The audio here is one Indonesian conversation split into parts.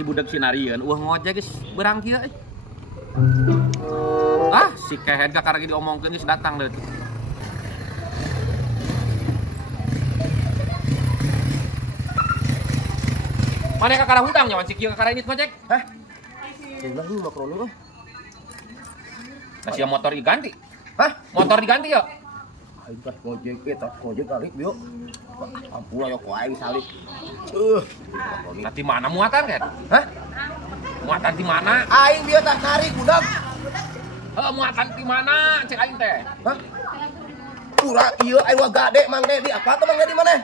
si budak sinarian ngojek geus berang kieu si kehead ka karagi diomongkeun geus datang deh. Mana kakara hutang nyawan si kieu kakara ini ngojek? Hah? Ulah lu mah krono. Masih motor diganti. Hah? Motor diganti ya? Aing tas ngojek ngojek kali bieu. Ampun ayo ku aing salib. Nanti mana muatan kan? Hah? Muatan di mana? Aing bieu tah narik budak. Muatan di mana? Cek aing teh. Hah? Urang ieu aing gade Mang De di apa tuh Mang De di mana?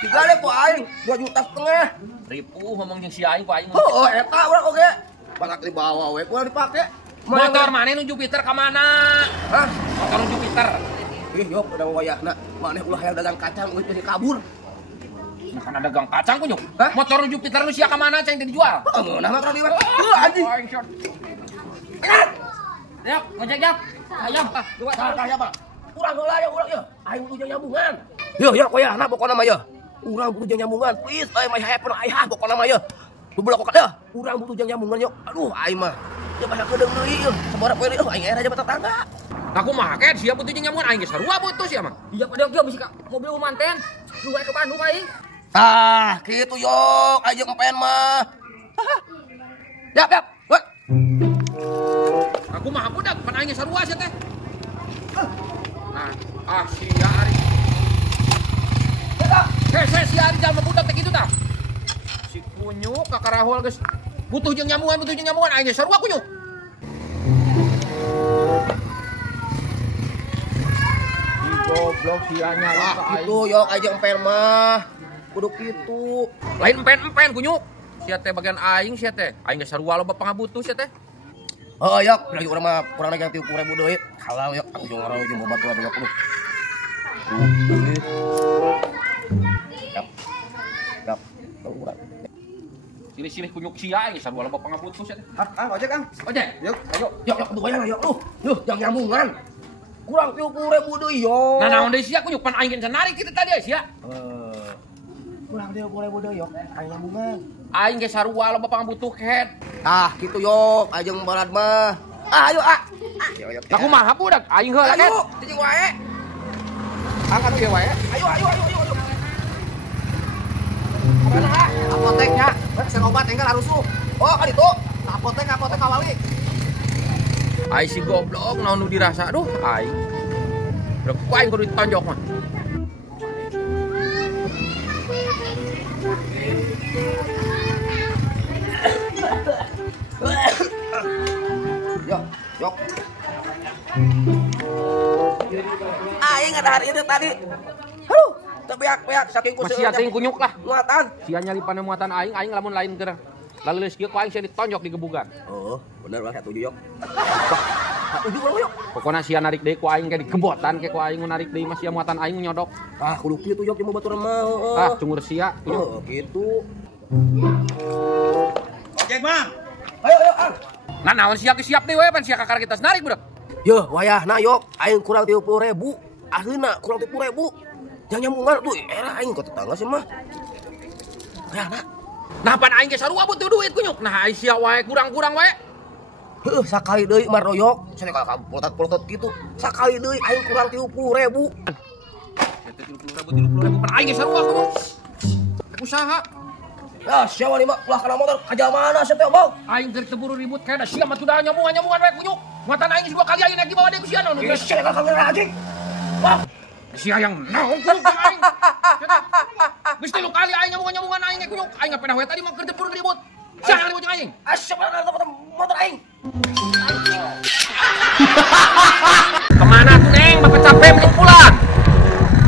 Digade ku aing 2,5 juta. Ribu ngomong jeung si aing ku aing. Eta urang oge. Barak dibawa we kurang dipake. Motor mana nu Jupiter ka mana? Hah? Motor Jupiter. Yok udah wayahna. Maneh ulah hayang dagang kacang geus bisa kabur. Nah, kan ada gang kacang kunyo. Hah? Motor Jupiter nu sia ka mana ceng dijual? Nah mah kalau anjing. Yuk, ngojek jak. Ayo, dua. Tah Pak. Urang heula ya urang ya. Aing kudu nyambungan. Yo koyahna pokona mah ya. Urang kudu nyambungan. Please aing mah haep aya pokona mah ya. Bubulak kok ya. Urang butuh nyambungan yo. Aduh aing mah. Ya banyak kedeung deui yeuh. Sabaraha poe deui aing era aja batak tangga. Aku mah ket sia butuh nyambungan aing geus sarua butuh sia mah. Iya pada oke bisa mobil manten. Lu ke Bandung aing. Tah, kitu yok aja empen mah. Yap. Wah. Aku mah budak pan aing geus sarua sia teh. Nah, sia ari. Sia ari jalma budak teh kitu tah. Si kunyuk kakarahol geus butuh jeung nyambungan aing geus sarua kunyuk. Goblok sia nyala ka aing. Kitu yok aja empen mah. Kudu kitu. Lain empen kunyuk. Sia teh bagian aing sia teh. Aing geus sarua loba pangabutuh sia teh. Oh yok, lagi urang mah kurang lagi 30.000 deui. Halau yok, aku jeung ngarau jeung baturan yok lu. Yap. Silih-silih kunyuk sia aing sarua loba pangabutuh sia teh. Ojek Kang. Ojek, Yuk, ayo. Yok, kudu bayar yok. Yuh, yang nyambungan. Kurang 30.000 deui yo. Nah naon deui sia kunyuk pan aing geus narik kitu tadi sia. Kurang 30.000 deui yok, aing nyambungan. Aing geus sarua loba pangabutuh ket. Tah, kitu yok, ajeng balad mah. Ayo Yo. Aku mah budak, aing heula ket. Ayo, teuing wae. Angkat ge wae. Ayo. Mana apoteknya? Saya obat enggal harus lu. Oh, kan itu. Apotek kawali. Aing si goblok naon nu dirasa aduh aing. Rek aing kudu ditonjok mah. Yok. Aing ada hari itu tadi. Aduh, tebeak-beak saking kuseuh. Masih teuing kunyuk lah. Muatan. Sia nyalipana muatan aing lamun lain keur. Lalu leus kieu ku aing sia ditonjok di gebugan. Oh, bener lah 7 yok. 7 berapa yok? Pokona sia narik deui ku aing ke digebotan ke ku aing narik deui mah sia muatan aing nyodok. Kudu kieu yok jeung baturan mah. Cungur sia kunyuk. Oh, gitu. Ojek, Bang. Ayo, Ang. Nah naon sia siap deui we pan sia kakar kita narik budak. Yo, wayahna yok, aing kurang 30.000. Aslina kurang 30.000. Jangan nyambungan tuh, era aing ke tetangga sih mah. Wayahna. Nah pan aing ge sarua butuh duit kunyuk. Nah ai sia wae kurang-kurang wae. Heuh, sakali deui maroyok, cenah ka polotot kitu. Sakali deui aing kurang 30.000. Eta 30.000 pan aing ge sarua kunyuk. Usaha. Ya, siapa nih mak? Ulah kana motor, aja mana sih teh, Bang? Aing keur teburu ribut kana sia mah sudah nyambungan we kunyuk. Muatan aing 2 kali aing lagi bawa deui ku sia naon. Sia ka kamera anjing. Bang, sia yang naon kunyuk aing. Geus 3 kali aing nyambungan aing kunyuk. Aing ngapena we tadi mah keur teburu ribut. Sia ribut jeung aing. Asyik kana motor aing. Kemana tuh Neng? Bapak capek mending pulang.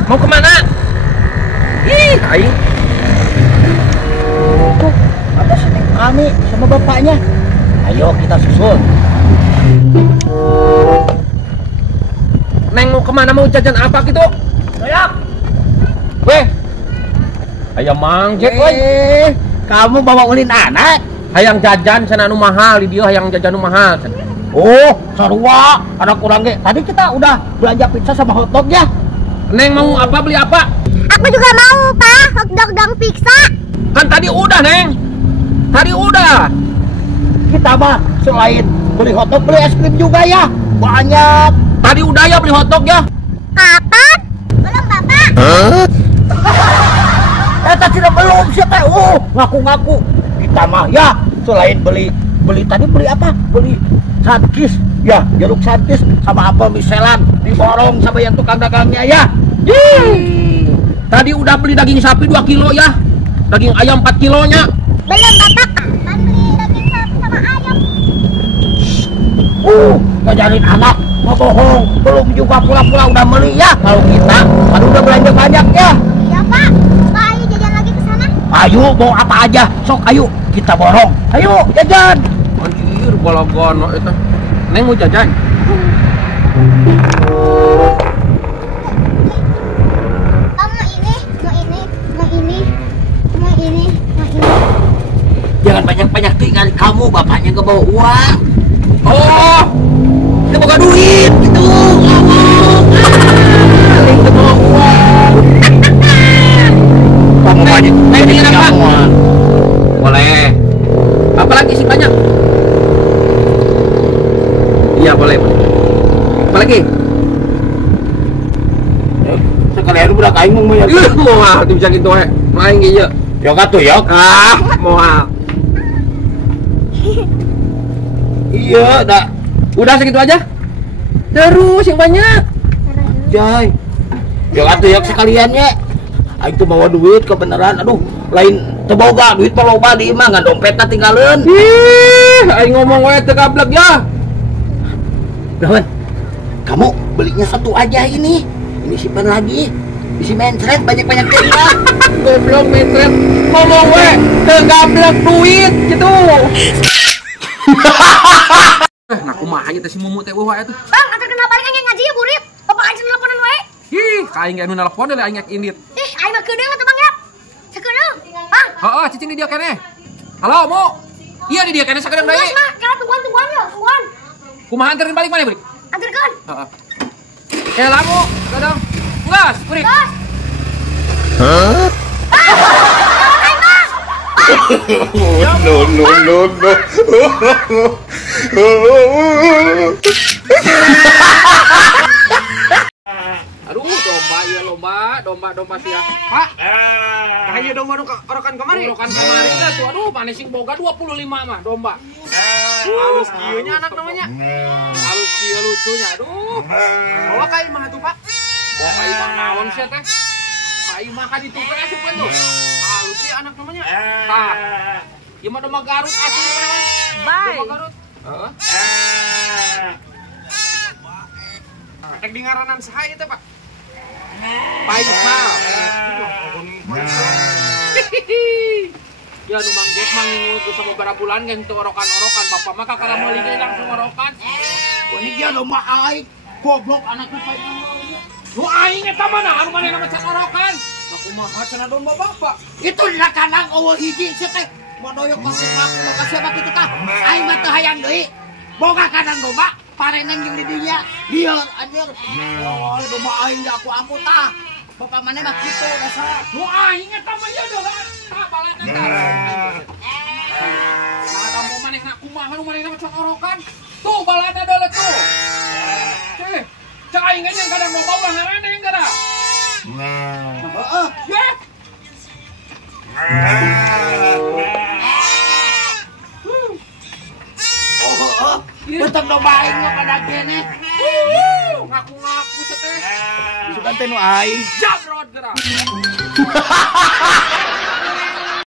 Mau kemana? Ih, aing. Apa sih Ami sama bapaknya? Ayo kita susul. Neng mau kemana, mau jajan apa gitu? Ayak. Weh. Ayam mangjek weh. Kamu bawa ulin anak? Hayang jajan sana anu mahal di dieu hayang jajan anu mahal. Oh, sarua, ada kurang ge. Tadi kita udah belanja pizza sama hotdog ya. Neng mau apa, beli apa? Aku juga mau, Pak, hotdog dan pizza. Kan tadi udah, Neng. Tadi udah. Kita mah selain beli hotdog beli es krim juga ya. Banyak. Tadi udah ya beli hotdog ya. Kapan? Belum Bapak. Tidak belum sih teh. Ngaku-ngaku. Kita mah ya selain beli tadi beli apa? Beli santis ya, jeruk santis sama apel miselan diborong sama yang tukang dagangnya ya. Tadi udah beli daging sapi 2 kilo ya. Daging ayam 4 kilonya. Belum Bapak. Kan beli daging sapi sama ayam. Ngajarin anak mau bohong. Belum juga pula-pula udah beli ya. Kalau kita kan udah belanja banyak ya. Iya Pak. Pak ayo jajan lagi ke sana. Ayo mau apa aja. Sok ayo kita borong. Ayo jajan. Anjir, balagono itu. Neng mau jajan. Jangan banyak-banyak tinggal kamu, bapaknya nggak bawa uang. Oh, Kita buka duit gitu. Ngomong. Nggak bawa uang. Kamu banyak. Neng ingin apa? Uang. Boleh. Apalagi sih banyak? Iya boleh. Apalagi? Sekalian udah kain mau ya. Mau bisa gitu main gitu. Yok atuh yok. Mau. Iya, dah. Udah segitu aja. Terus yang banyak. Jai. Yok atuh yok sekaliannya. Aing tuh bawa duit kebenaran. Aduh, lain teboga duit loba di imah ngan dompetna tinggalin. Aing ngomong wae teu gablek ya. Lawan. Kamu belinya satu aja ini. Ini simpan lagi. Isi mencret banyak-banyak tinggal. Goblok metret. Ngomong wae teu gablek duit gitu. Nah kumaha ieu teh si Mumu teh eueuh atuh. Bang, antar kenal paling aing ngaji ya burit. Bapak aing teleponan wae. Ih, ka aing ge anu nelpon deui aing ngek indit. Ih, aing mah kedeung atuh Bang ya. Sakedeung. Bang. Heeh, cicing di dia keneh. Halo, Mu. Iya di dia keneh sakedeung deui. Geus mah, kira tungguan ya, tungguan. Kumaha anterin balik mana, Brik? Antarkeun. Heeh. Lamu, sakedeung. Geus, Brik. Gas. Aduh, domba sia. Pak. Kayak domba orokan kemari. Orokan kemari dah tuh. Aduh, mana sing boga 25 mah domba. Halus kieunya anak namanya. Halus kieu lucunya. Aduh. Bawa ka imah tuh, Pak. Bawa ka imah naon sia teh? Ka imah ka ditu teh asupan tuh. Halus sih anak namanya. Tah. Ieu mah domba Garut asli mah. Domba Garut. Heeh. Tek di ngaranan saha ieu teh, Pak? Paisal. Ya nu Mang Jack mang ngingul sama beberapa bulan kan teu orokan-orokan bapak mah kakara meuli ge langsung orokan. Ini dia domba aing. Goblok anaknya paling. Nu aing eta mana anu manehna mah can orokan. Nah kumaha cenah domba bapak? Itu di kanang eueuh hiji sia teh. Modoyok ka kumaha kumaha ka siapa kitu tah. Aing mah teu hayang deui. Boga kanang domba pareneng jeung di dinya. Lieur anjir. Oh, domba aing da aku tah. Bapak maneh mah kitu dasar. Nu aing eta mah ya dolan. Tah balat eta. Nah kamu manehna kumaha nu manehna mah can orokan? Tuh balatna deuleu tuh. Cek aing ge kadang domba ulah ngaranna yang gara. Heeh. Ya. Betul domba aing mah pada keneh. Ngaku-ngaku teh. Sugan teh nu aing. Jamrod gerak.